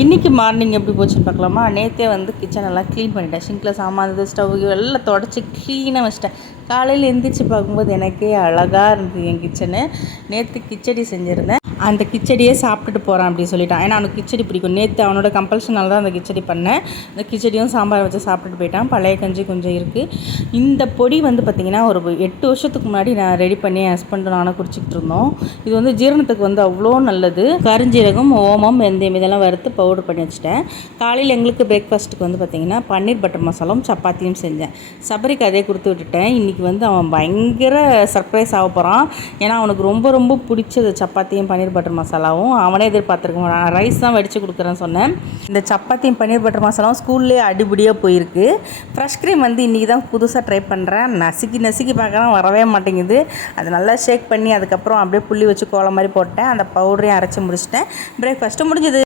இன்றைக்கி மார்னிங் எப்படி போச்சுன்னு பார்க்கலாமா. நேற்றே வந்து கிச்சன் எல்லாம் க்ளீன் பண்ணிட்டேன். சிங்கில் சாமான் ஸ்டவ் எல்லாம் தொடச்சி க்ளீனாக வச்சிட்டேன். காலையில் எந்திரிச்சு பார்க்கும்போது எனக்கே அழகாக இருந்தது என் கிச்சனு. நேற்று கிச்சடி செஞ்சுருந்தேன். அந்த கிச்சடியே சாப்பிட்டுட்டு போகிறான் அப்படின்னு சொல்லிட்டான். ஏன்னா அவனுக்கு கிச்சடி பிடிக்கும். நேற்று அவனோட கம்பல்ஷனால தான் அந்த கிச்சடி பண்ணேன். அந்த கிச்சடியும் சாம்பார் வச்சு சாப்பிட்டுட்டு போயிட்டான். பழைய கஞ்சி கொஞ்சம் இருக்குது. இந்த பொடி வந்து பார்த்திங்கன்னா ஒரு 8 வருஷத்துக்கு முன்னாடி நான் ரெடி பண்ணி என் ஹஸ்பண்டும் நானும் குடிச்சிக்கிட்டு இருந்தோம். இது வந்து ஜீரணத்துக்கு வந்து அவ்வளோ நல்லது. கருஞ்சீரகம், ஓமம், வெந்தயம் இதெல்லாம் வறுத்து பவுடர் பண்ணி வச்சுட்டேன். காலையில் எங்களுக்கு பிரேக்ஃபாஸ்ட்டுக்கு வந்து பார்த்திங்கன்னா பன்னீர் பட்டர் மசாலாவும் சப்பாத்தியும் செஞ்சேன். சபரிக்கு அதே கொடுத்து விட்டுட்டேன். இன்றைக்கி வந்து அவன் பயங்கர சர்ப்ரைஸ் ஆக போகிறான். ஏன்னா அவனுக்கு ரொம்ப ரொம்ப பிடிச்சது சப்பாத்தியும் பன்னீர் பட்டர் மசாலாவும். அவனே எதிர்பார்த்துருக்கோம். நான் ரைஸ் தான் வடித்து கொடுக்குறேன்னு சொன்னேன். இந்த சப்பாத்தியும் பன்னீர் பட்டர் மசாலாவும் ஸ்கூல்லேயே அடிபடியாக போயிருக்கு. ஃப்ரெஷ் க்ரீம் வந்து இன்றைக்கி தான் புதுசாக ட்ரை பண்ணுறேன். நசுக்கி பார்க்குறேன், வரவே மாட்டேங்குது. அது நல்லா ஷேக் பண்ணி அதுக்கப்புறம் அப்படியே புள்ளி வச்சு கோலம் மாதிரி போட்டேன். அந்த பவுடரையும் அரைச்சி முடிச்சிட்டேன். பிரேக்ஃபாஸ்ட்டு முடிஞ்சது.